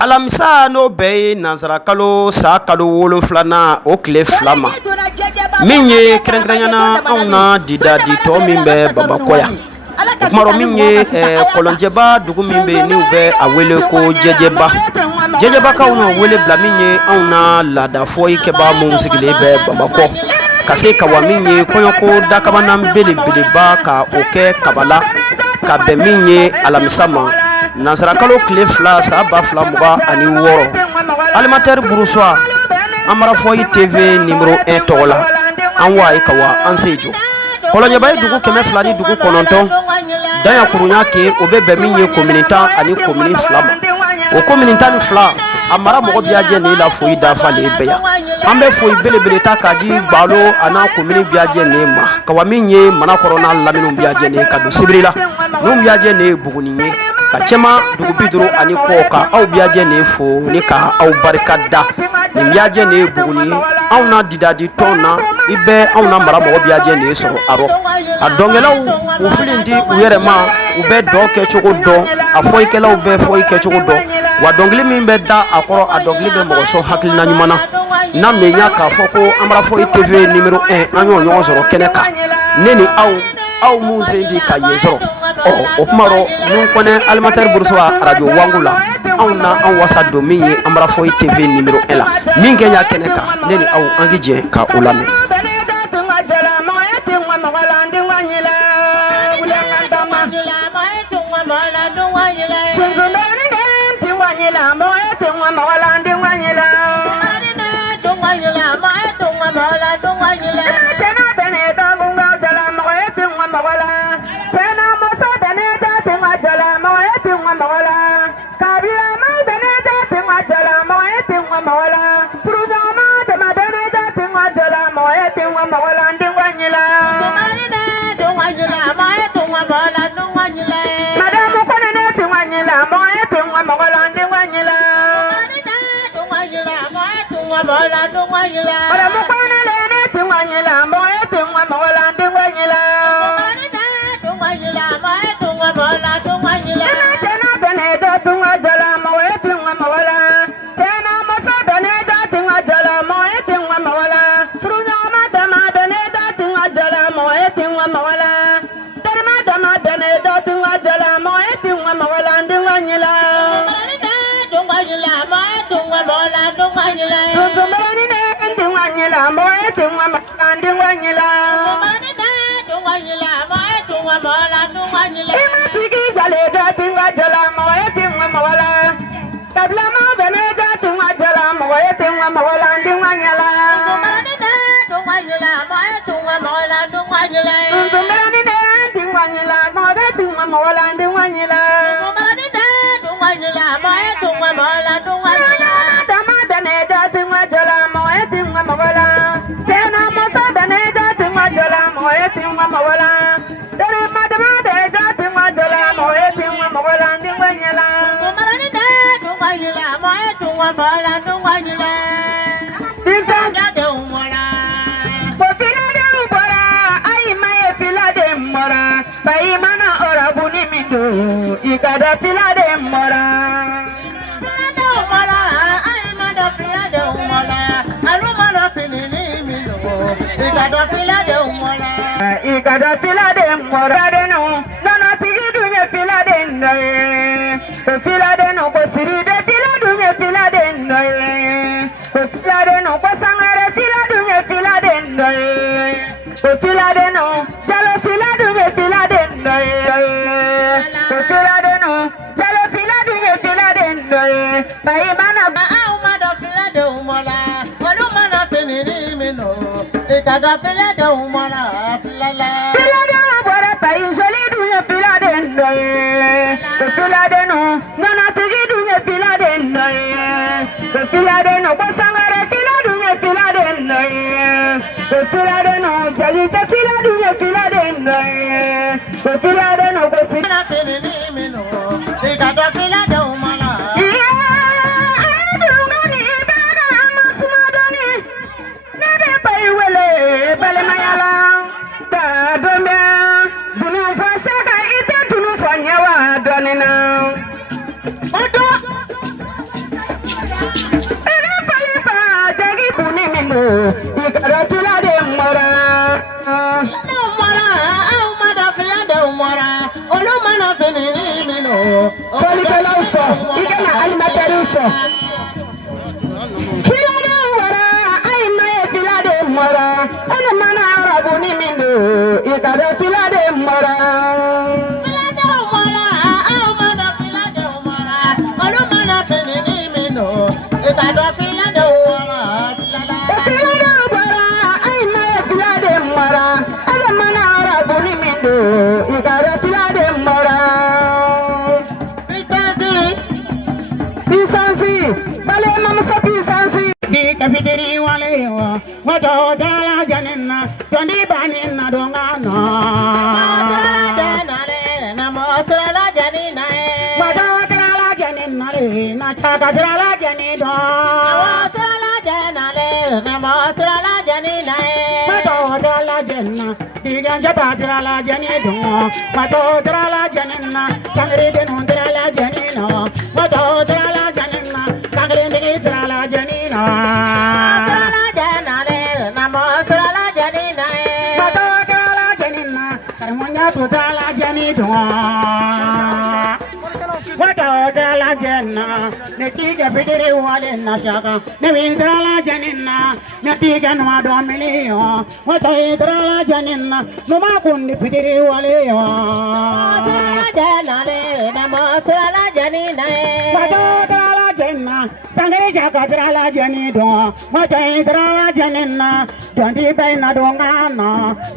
alamisa no be nazara kalo sa kalo wolo flana o kle flama minye krenkranyana awna dida di to mimbe Bamako ya kumaro minye kolonjeba dugu mimbe ni ube awele ko jejeba ka uno wele bla minye awna lada foi keba musigile be Bamako kase kawa minye koyoko dakabana bele ba ka oke kabala ka be minye alamisama Nazara kalo kle fla sa ba fla muga ani woro alimentaire Boursois Amara Foyi TV numéro 1 tola anwa ikawa ansejo kolonya bay dugu keme flani dugu kononton danya kurunya ke obebe minye communita ani communi flama o communita ni fla amara mogo biaje ne la foyi da fale beya ambe foyi bele ta kaji balo ana communi biaje ne ma kawa minye mana corona laminu biaje ne kadu sibrila num biaje ne buguninye ka chema dugu biduru ani koka au biaje ne fo ni ka au barkada ni biaje ne buguni au na didadi tona ibe au na mara mo biaje ne so aro adongelaw u filindi u yerema u be do ke chogo do afo ikela u be fo ike chogo do wa dongli mi be da akoro adongli be mo so hakil na nyumana na menya ka fo ko Amara Foyi TV numéro 1 anyo nyo zoro keneka neni au muzendi ka yezoro o kumaro nun kone alimentaire Boursois radio wangula awna an wasa do minye Amara Foyi TV numéro 1 la minge ya keneka neni au angije ka ulame maliwa wato dala janina tondi banina dongana Mostrala janina wato dala janina le na chaka dala janido Mostrala janina wato dala janina digan jata dala janido wato dala janina kangri denu dala janina wato dala janina kangri denu dala janina Totala jani dwa wata tala janna ne tiga bidiri wale na shaka ne vidala janina ne tiga no do milio wata tala janina no ma kundi bidiri wale yo janna le namo tala janina wata tala janna sange jaka tala jani dwa wata tala janina dondi baina do ngana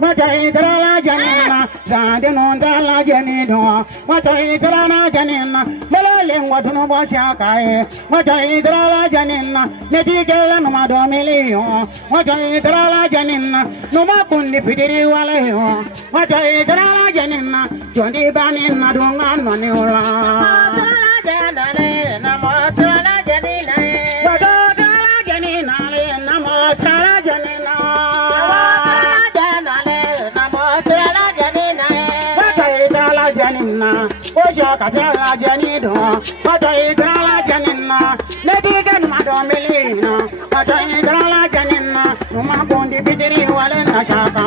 wata tala janina zande non tala jani dwa wata tala janina Melele watuno boshakae wato idrala janina netigela no mado milio wato idrala janina no makundi pidiri waleyo wato idrala janina jondi banina dunga no niula Mostrala janina na mostrala janina wato idrala janina le na mostrala janina mostrala janina wato idrala janina Oja katala janido, wato idrala janina, nediga numado milina, wato idrala janina, numa kondi bidiri wale na shaka.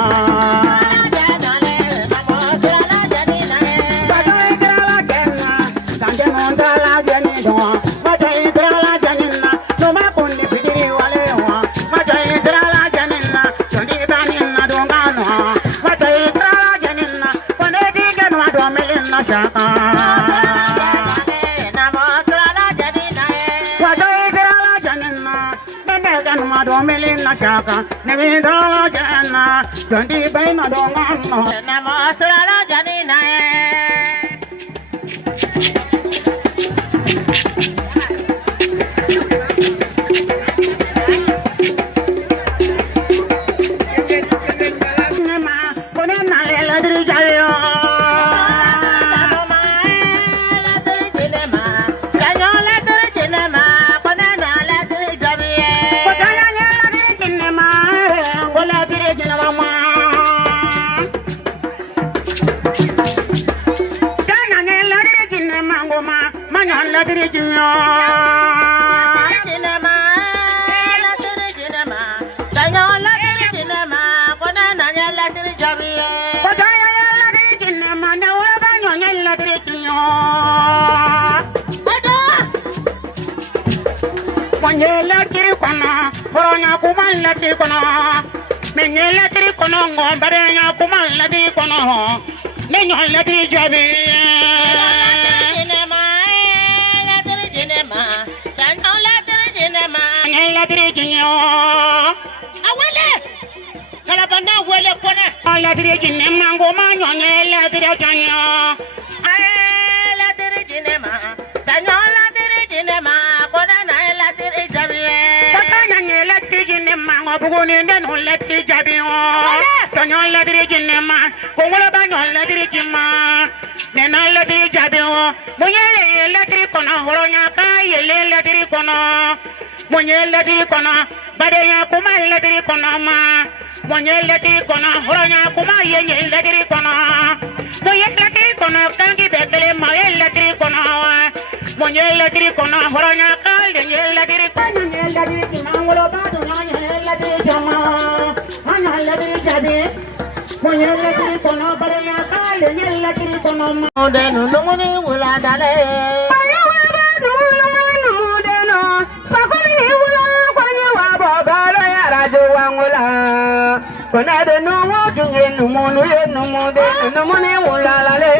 Wato idrala janina, sanje nondala janido, wato idrala janina, numa kondi bidiri wale wa, wato idrala janina, jondi banina dongano, wato idrala janina, nediga numado milina shaka. Melina shaka, nevi dala jana, jondi baina dongano. Mostrala janina Nema, pone nale ladri jayo. Manyela kiri kono, boronya kuman lati kono. Menyela kiri kono, ngombarenya kuman lati kono. Nenyon lati jabi. Manyela kiri jinyo. Awele, kalabana wele kone. Lati jinyo, ngoma nyonyela kiri janyo. La diri jinema, danyola diri jinema, kona na la diri jabiye. Patanya lati jinema, ngobuguni ndenu lati jabiyo. Danyola lati jinema, kongola banyo lati jima. Nena lati jabiyo. Mwenye lati kono, horonya kaya lati kono. Mwenye lati kono, badeya kuma lati kono ma. Mwenye lati kono, horonya kuma yenye lati kono. Mwenye lati kono, kangi bekele ma lati kono. Mwenye lati kono, horonya kaya lati kono. Mwenye lati mangolo bado nyanya lati jama. Anya lati jabi. Mwenye lati kono, badeya kaya lati kono. Odenu numuni wula dale. Kona de numu tunge numunu ye numu de numuni wula lale.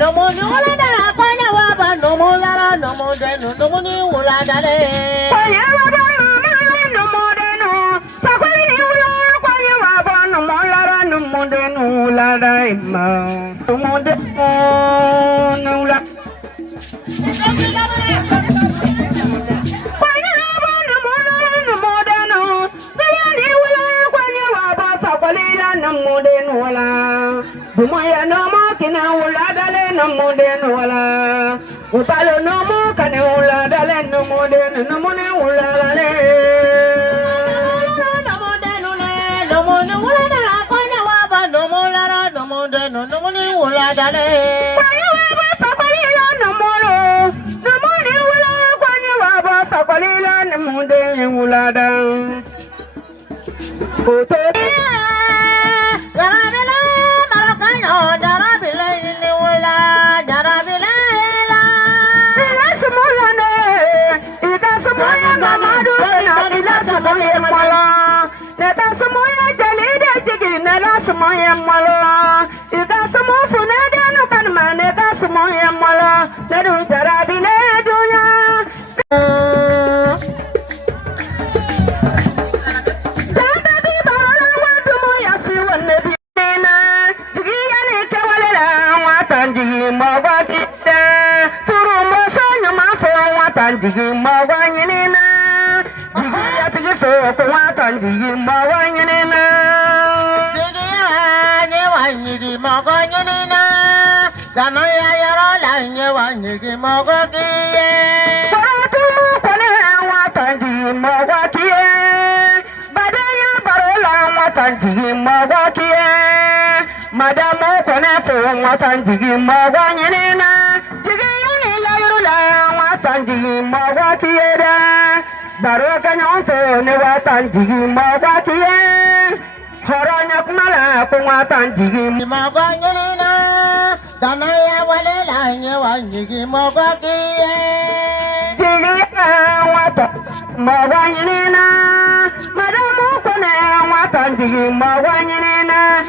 Numuni wula dale, kwanya waba numu lara numu denu numuni wula dale. Kwanya waba numu denu, sakwani wula kwanya waba numu lara numu denu wula daima. Numu denu wula. Kwanya Dumaya no mo kina ula dale no mo den wala. Upalo no mo kane ula dale no mo den no mo ne ula dale. No mo den ule no mo ne ula dale konya waba no mo lara no mo den no mo ne ula dale. Konya waba sakolila no mo lo no mo ne ula konya waba sakolila no mo den ula dale. Oto. Tanjigi mawanyina, jigi atigi so kwa tanjigi mawanyina. Jigi anye wanyigi mawanyina, dano ya yarola anye wanyigi mawakiye. Paratumu kone wa tanjigi mawakiye, badaya barola wa tanjigi mawakiye. Madamu kone fo wa tanjigi mawanyina, jigi yani la yarola. Tanjigi mawakiyeda baro kanyonso ne wa tanjigi mawakiye horanya kumala kwa tanjigi mawanyina dana ya walela nye wanyigi mawakiye jigi wata mawanyina madamu kone wa tanjigi mawanyina